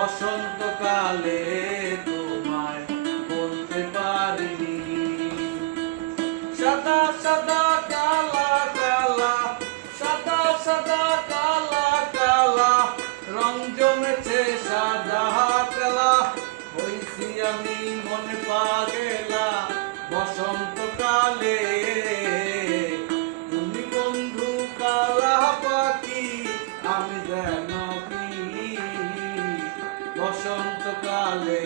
বসন্তকালে তোমায় বলতে পারিনি। সাদা সাদা কালা কালা, সাদা সাদা কালা কালা, রং জমেছে সাদা কালা, হইছি আমি মনে পাগেলা বসন্তকালে। তুমি বন্ধু কালা পাখি, আমি যেন কি বসন্তকালে।